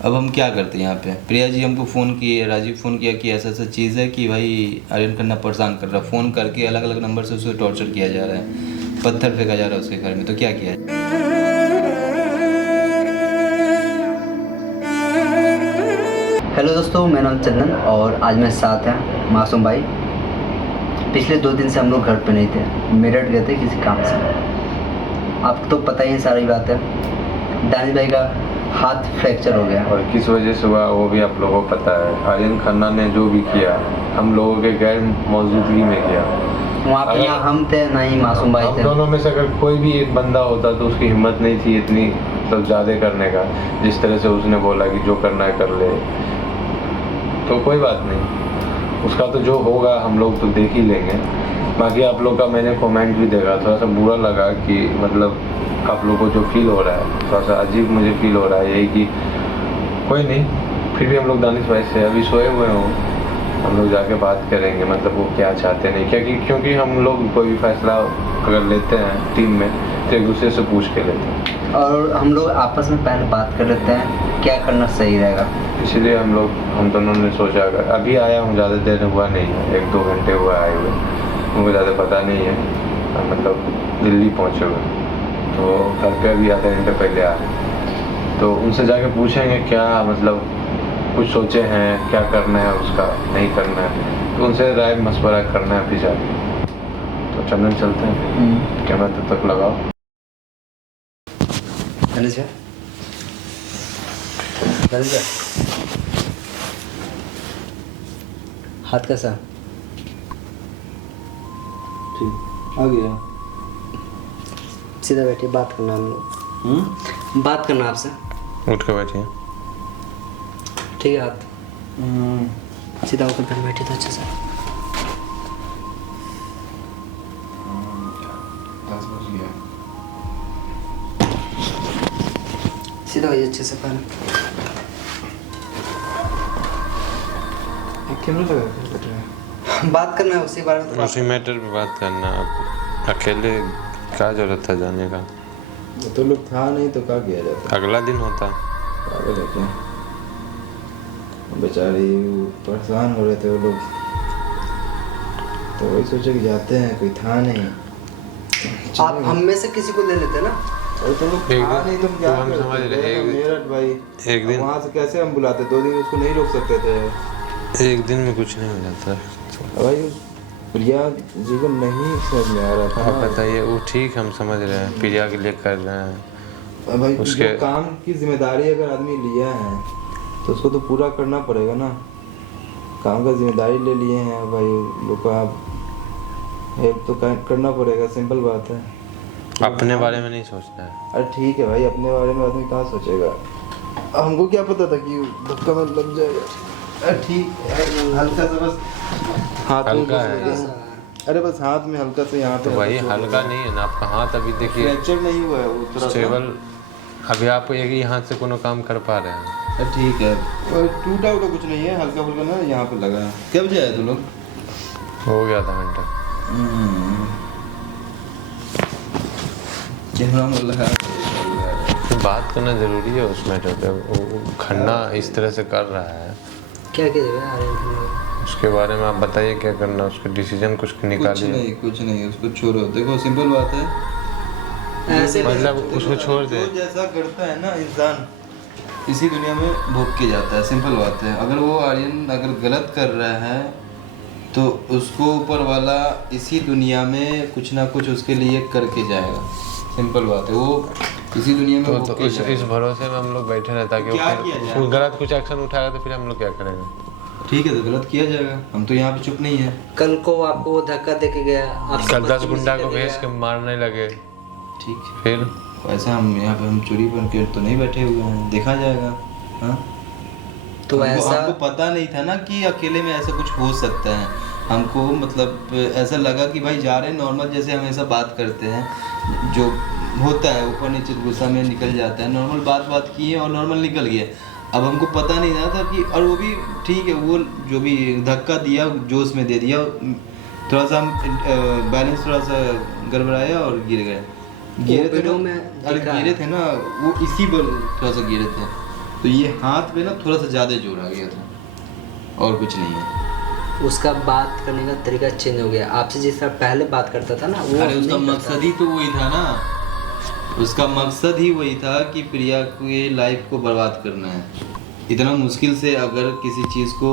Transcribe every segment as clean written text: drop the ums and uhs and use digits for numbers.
अब हम क्या करते हैं यहाँ पे? प्रिया जी हमको फ़ोन किए, राजीव फ़ोन किया कि ऐसा ऐसा चीज़ है कि भाई आर्यन खन्ना परेशान कर रहा है, फ़ोन करके अलग अलग नंबर से उसे टॉर्चर किया जा रहा है, पत्थर फेंका जा रहा है उसके घर में, तो क्या किया जाए? हेलो दोस्तों, मेरा नाम चंदन और आज मेरे साथ हैं मासूम भाई। पिछले 2 दिन से हम लोग घर पे नहीं थे, मेरठ गए थे किसी काम से। आपको तो पता ही है सारी बात है, दानिश भाई का हाथ फ्रैक्चर हो गया। और किस वजह से हुआ वो भी आप लोगों को पता है। आर्यन खन्ना ने जो भी किया हम लोगों के गैर मौजूदगी में किया। वहाँ पे ना हम थे ना ही मासूम भाई थे। दोनों में से अगर कोई भी एक बंदा होता तो उसकी हिम्मत नहीं थी इतनी मतलब ज़्यादा करने का, जिस तरह से उसने बोला कि जो करना है कर ले, तो कोई बात नहीं, उसका तो जो होगा हम लोग तो देख ही लेंगे। बाकी आप लोग का मैंने कमेंट भी देखा, थोड़ा सा बुरा लगा कि मतलब आप लोगों को जो फील हो रहा है, थोड़ा सा अजीब मुझे फील हो रहा है यही कि कोई नहीं, फिर भी हम लोग दानिश भाई से अभी सोए हुए हों, हम लोग जाके बात करेंगे मतलब वो क्या चाहते नहीं, क्योंकि हम लोग कोई भी फैसला अगर लेते हैं टीम में तो एक दूसरे से पूछ के लेते हैं और हम लोग आपस में पहले बात कर लेते हैं क्या करना सही रहेगा। इसलिए हम दोनों ने सोचा अगर अभी आया हूँ, ज़्यादा देर हुआ नहीं है, 1-2 घंटे हुआ आए हुए, मुझे ज़्यादा पता नहीं है, मतलब दिल्ली पहुँचे हुए तो घर पे अभी आधे घंटे पहले आए, तो उनसे जाके पूछेंगे क्या मतलब कुछ सोचे हैं क्या करना है उसका नहीं करना है, तो उनसे राय मशवरा करना है अभी जाके। तो चंदन चलते हैं, कैमरा तब तक लगाओ। हाथ कैसा? ठीक आ गया। सीधा बैठिए, बात करना हम लोग। बात करना आपसे। उठ के बैठिए। ठीक है, हाथ सीधा होकर फिर बैठिए तो अच्छे से। 10 बज गया। सीधा होइए अच्छे से पहले। कैमरा लगा के बैठ रहे हैं? बात करना है उसी बारे में। उसी मैटर पे बात करना। अब अकेले क्या जरूरत था जाने का? तो लोग था नहीं तो क्या किया जाता? अगला दिन होता। पागल है क्या? बेचारी परेशान हो रहे थे वो लोग, तो वही सोचे कि जाते हैं, कोई था नहीं। आप हम में से किसी को ले लेते ना। और तो लोग था नहीं, तुम क्या हम समझ रहे हैं। मेरठ भाई एक दिन वहाँ से कैसे हम बुलाते? 2 दिन उसको नहीं रोक सकते थे? एक दिन में कुछ नहीं हो जाता भाई प्रिया जीवन नहीं समझ में आ रहा था। आप बताइए। वो ठीक हम समझ रहे हैं, प्रिया के लिए कर रहे हैं भाई उसके जो काम की जिम्मेदारी अगर आदमी लिया है तो उसको तो पूरा करना पड़ेगा ना। काम का जिम्मेदारी ले लिए हैं भाई लोग को, आप हेल्प तो करना पड़ेगा, सिंपल बात है। अपने बारे में नहीं सोचना है। अरे ठीक है भाई, अपने बारे में आदमी कहाँ सोचेगा? हमको क्या पता था कि धक्का में लग जाएगा। अरे ठीक है, हल्का सा बस हाथ में हल्का है। अरे बस हाथ में हल्का सा यहाँ तो पे भाई हल्का नहीं है ना आपका हाथ? अभी देखिए फ्रैक्चर नहीं हुआ है, वो थोड़ा स्टेबल। अभी आप एक ही हाथ से कोनो काम कर पा रहे हैं? ठीक है, टूटा उटा कुछ नहीं है, हल्का फुल्का ना यहाँ पे लगा है। कब जाए तू लोग? हो गया था घंटा। कैमरा में लगा तो बात करना जरूरी है उस मैटर पे। वो खन्ना इस तरह से कर रहा है, क्या किया जाए? उसके बारे में आप बताइए क्या करना, उसके डिसीजन कुछ निकालिए। कुछ नहीं, उसको छोड़ो। देखो सिंपल बात है, ऐसे मतलब उसको छोड़ दे। जो जैसा करता है ना इंसान इसी दुनिया में भोग के जाता है, सिंपल बात है। अगर वो आर्यन अगर गलत कर रहा है तो उसको ऊपर वाला इसी दुनिया में कुछ ना कुछ उसके लिए करके जाएगा, सिंपल बात है। वो इसी दुनिया में भोग तो के जाएगा। इस भरोसे में हम लोग बैठे रहे ताकि क्या किया जाए? वो गलत कुछ एक्शन उठाएगा तो फिर हम लोग क्या करेंगे? ठीक है, तो गलत किया जाएगा, हम तो यहाँ पे चुप नहीं है। कल को आपको वो धक्का दे के गया, आपसे कल 10 बदतमीजी गुंडा को करके भेज गया। के मारने लगे, ठीक है, फिर वैसा हम यहाँ पे हम चोरी बन के तो नहीं बैठे हुए हैं, देखा जाएगा। हाँ, तो ऐसा हमको पता नहीं था ना कि अकेले में ऐसा कुछ हो सकता है। हमको मतलब ऐसा लगा कि भाई जा रहे हैं नॉर्मल, जैसे हमेशा बात करते हैं, जो होता है ऊपर नीचे गुस्सा में निकल जाता है, नॉर्मल बात की है और नॉर्मल निकल गया। अब हमको पता नहीं था कि, और वो भी ठीक है, वो जो भी धक्का दिया जोश में दे दिया, थोड़ा सा हम बैलेंस थोड़ा सा गड़बड़ाया और गिर गए। गिरे थे ना, अरे गिरे थे ना वो, इसी पर थोड़ा सा गिरे थे। तो ये हाथ पे ना थोड़ा सा ज़्यादा जोर आ गया था और कुछ नहीं है। उसका बात करने का तरीका चेंज हो गया, आपसे जिस तरह पहले बात करता था ना वो अरे उसका नहीं करता। मकसद ही तो वही था ना, उसका मकसद ही वही था कि प्रिया के लाइफ को बर्बाद करना है। इतना मुश्किल से अगर किसी चीज़ को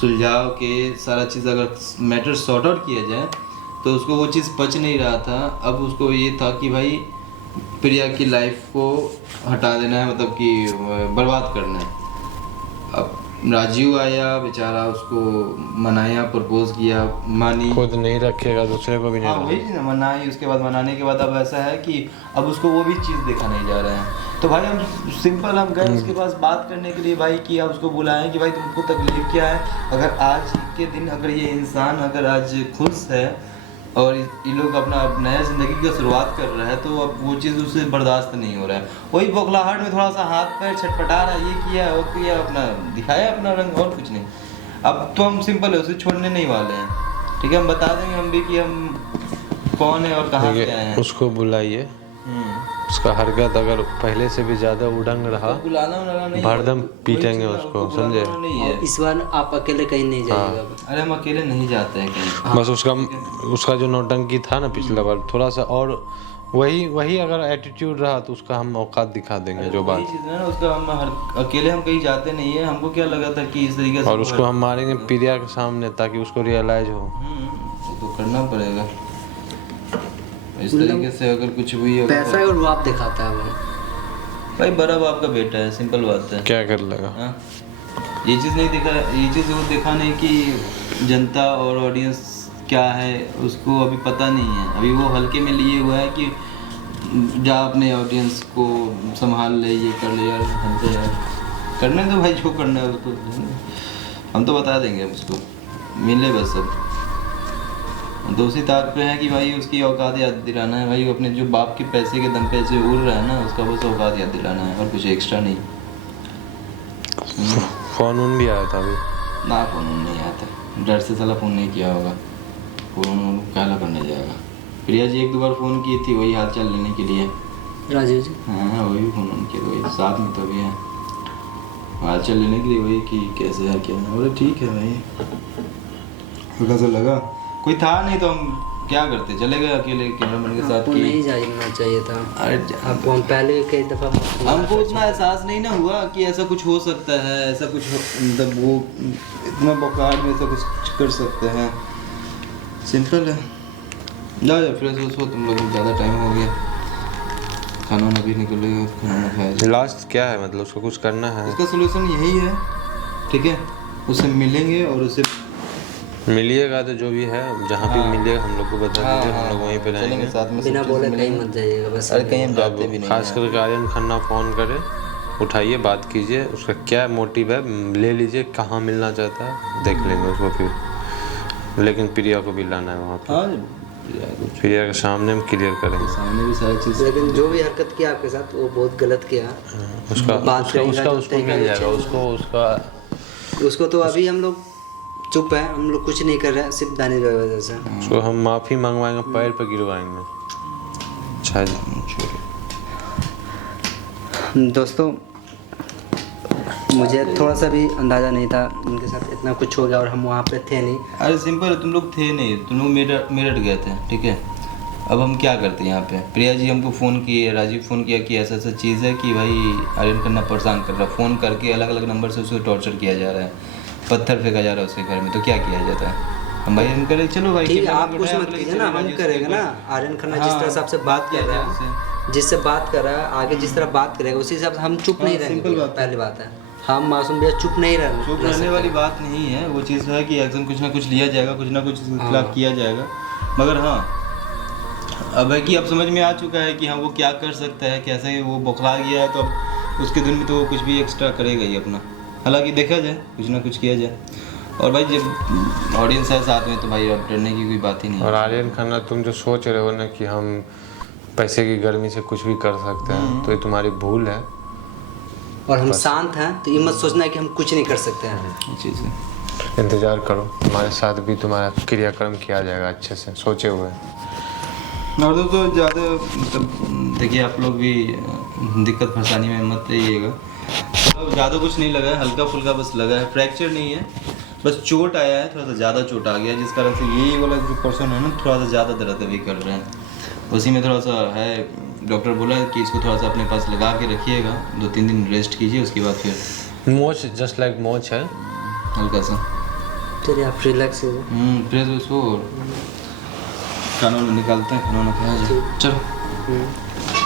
सुलझा के सारा चीज़ अगर मैटर सॉर्ट आउट किया जाए तो उसको वो चीज़ पच नहीं रहा था। अब उसको ये था कि भाई प्रिया की लाइफ को हटा देना है, मतलब कि बर्बाद करना है। अब राजीव आया बेचारा, उसको मनाया, प्रपोज किया, मानी, खुद नहीं रखेगा दूसरे को भी नहीं हाँ वही रखेगा। चीज़ ना, मनाई। उसके बाद मनाने के बाद अब ऐसा है कि अब उसको वो भी चीज़ देखा नहीं जा रहा है। तो भाई हम सिंपल हम गए उसके पास बात करने के लिए भाई, कि अब उसको बुलाएं कि भाई तुमको तकलीफ क्या है। अगर आज के दिन अगर ये इंसान अगर आज खुश है और ये लोग अपना नया ज़िंदगी की शुरुआत कर रहा है तो अब वो चीज़ उससे बर्दाश्त नहीं हो रहा है। वही बौखलाहट में थोड़ा सा हाथ पैर छटपटा रहा है, ये किया वो किया, अपना दिखाया अपना रंग और कुछ नहीं। अब तो हम सिंपल है, उसे छोड़ने नहीं वाले हैं, ठीक है। हम बता देंगे हम भी कि हम कौन है और कहाँ से आए हैं। उसको बुलाइए, उसका हरकत अगर पहले से भी ज्यादा उड़ंग रहा बुलाना उलाना नहीं, भरदम कोई पीटेंगे चीज़ उसको, बुलाना समझे? उलाना नहीं है। इस बार आप अकेले कहीं नहीं जाइएगा। अरे हम अकेले नहीं जाते हैं कहीं। बस उसका जो नौटंकी था ना पिछला बार, थोड़ा सा और वही अगर एटीट्यूड रहा तो उसका हम औकात दिखा देंगे जो वही बात। चीज़ है ना, उसका हम अकेले हम कहीं जाते नहीं है। हमको क्या लगा था कि इस तरीके से और उसको हम मारेंगे प्रिया के सामने ताकि उसको रियलाइज हो। वो तो करना पड़ेगा। इस तरीके से अगर कुछ भी होगा पैसा और रुआब दिखाता है वो। भाई बड़ा बाप का बेटा है, सिंपल बात है। क्या कर लेगा? हाँ? ये चीज़ नहीं देखा, ये चीज़ वो देखा नहीं कि जनता और ऑडियंस क्या है उसको अभी पता नहीं है। अभी वो हल्के में लिए हुआ है कि जा अपने ऑडियंस को संभाल ले, ये कर ले यार, हमसे यार करने दो भाई, जो करना है उसको हम तो बता देंगे उसको, मिले बस। सब दूसरी ताक पे है कि भाई उसकी औकात याद दिलाना है भाई, अपने जो बाप के पैसे के दम पे से उड़ रहा है ना, उसका बस औकात याद दिलाना है और कुछ एक्स्ट्रा नहीं। फोन भी आया था अभी ना, फोन नहीं आया था, डर से साला फ़ोन नहीं किया होगा। फ़ोन काला करने जाएगा। प्रिया जी एक दो बार फ़ोन की थी वही हाल चाल लेने के लिए। राजीव जी हाँ वही भी फ़ोन किया, वही साथ में तो भी है, हाल चाल लेने के लिए वही कि कैसे है क्या है। बोले ठीक है भाई, हल्का सा लगा, कोई था नहीं तो हम क्या करते, चले गए अकेले कैमरामैन के साथ। आपको कि नहीं जाना चाहिए था। अरे आपको हम पहले कई दफ़ा हमको उतना एहसास नहीं ना हुआ कि ऐसा कुछ हो सकता है, ऐसा कुछ मतलब वो इतना बौखलाहट में ऐसा कुछ कर सकते हैं। सिंपल है। जाओ फ्रेश हो तुम लोग, ज़्यादा टाइम हो गया, खाना वाना भी निकलेगा, खाना खाया जाए। लास्ट क्या है, मतलब उसको कुछ करना है? इसका सोल्यूशन यही है, ठीक है। उससे मिलेंगे और उससे मिलिएगा तो जो भी है जहाँ भी मिलेगा हम लोग को बता दीजिए, हम लोग वहीं पे रहेंगे साथ में। बिना बोले कहीं मत जाइएगा बस। अरे कहीं हम जाते भी नहीं खास करके आर्यन खन्ना फ़ोन करे, उठाइए, बात कीजिए, उसका क्या मोटिव है ले लीजिए, कहाँ मिलना चाहता है देख लेंगे उसको फिर। लेकिन प्रिया को भी लाना है वहाँ पे, हाँ प्रिया के सामने हम क्लियर करेंगे। सामने भी सारी चीज़। लेकिन जो भी हरकत किया आपके साथ वो बहुत गलत किया। उसका बात उसका करेगा उसका तो उसको मिल जाएगा, उसको तो अभी हम लोग चुप है, हम लोग कुछ नहीं कर रहे हैं, सिर्फ दानिश की वजह से। उसको हम माफ़ी मंगवाएंगे, पैर पर गिरवाएंगे। अच्छा जी दोस्तों, मुझे थोड़ा सा भी अंदाज़ा नहीं था उनके साथ इतना कुछ हो गया और हम वहाँ पे थे नहीं। अरे सिंपल है, तुम लोग थे नहीं, तुम लोग मेरठ गए थे, ठीक है। अब हम क्या करते हैं यहाँ पे, प्रिया जी हमको फ़ोन किए, राजीव फ़ोन किया कि ऐसा ऐसा चीज़ है कि भाई आर्यन खन्ना परेशान कर रहा है। फ़ोन करके अलग अलग नंबर से उसको टॉर्चर किया जा रहा है, पत्थर फेंका जा रहा है उसके घर में। तो क्या किया जाता है, हम भाई हम करें, चलो भाई ठीक है, आप कुछ मत कीजिए ना, हम करेंगे ना। आर्यन खन्ना जिस तरह से आपसे बात कर रहा है, जिससे बात कर रहा है, आगे जिस तरह बात करेगा उसी हिसाब से हम चुप नहीं रहेंगे। सिंपल बात, पहली बात है, हम मासूम भैया चुप नहीं रहना। चुप रहने वाली बात नहीं है। वो चीज़ है कि एक्शन कुछ ना कुछ लिया जाएगा, कुछ ना कुछ इसके खिलाफ किया जाएगा। मगर हाँ अब है कि अब समझ में आ चुका है कि हाँ वो क्या कर सकता है, कैसे वो बौखला गया है, तो अब उसके दिन में तो वो कुछ भी एक्स्ट्रा करेगा ही अपना। हालांकि देखा जाए, कुछ ना कुछ किया जाए। और भाई जब ऑडियंस है साथ में तो भाई अब डरने की कोई बात ही नहीं। और आर्यन खन्ना, तुम जो सोच रहे हो ना कि हम पैसे की गर्मी से कुछ भी कर सकते हैं, तो ये तुम्हारी भूल है। और हम शांत हैं, तो ये मत सोचना है कि हम कुछ नहीं कर सकते हैं। ये चीज़ है, इंतज़ार करो, हमारे साथ भी तुम्हारा क्रियाक्रम किया जाएगा अच्छे से सोचे हुए। और तो ज़्यादा मतलब देखिए, आप लोग भी दिक्कत परेशानी में मत रहिएगा। थोड़ा ज़्यादा कुछ नहीं लगा है, हल्का फुल्का बस लगा है, फ्रैक्चर नहीं है, बस चोट आया है, थोड़ा सा ज़्यादा चोट आ गया जिस कारण से ये वाला जो पर्सन है ना थोड़ा सा ज़्यादा दर्द अभी कर रहे हैं। उसी में थोड़ा सा है, डॉक्टर बोला है कि इसको थोड़ा सा अपने पास लगा के रखिएगा, 2-3 दिन रेस्ट कीजिए, उसके बाद फिर मोच जस्ट लाइक मोच है। हल्का सा चलिए आप रिलैक्स हो जाओ। फ्रेश उसको खाना वाना निकालते हैं, खाना वाना खाया जाए, चलो।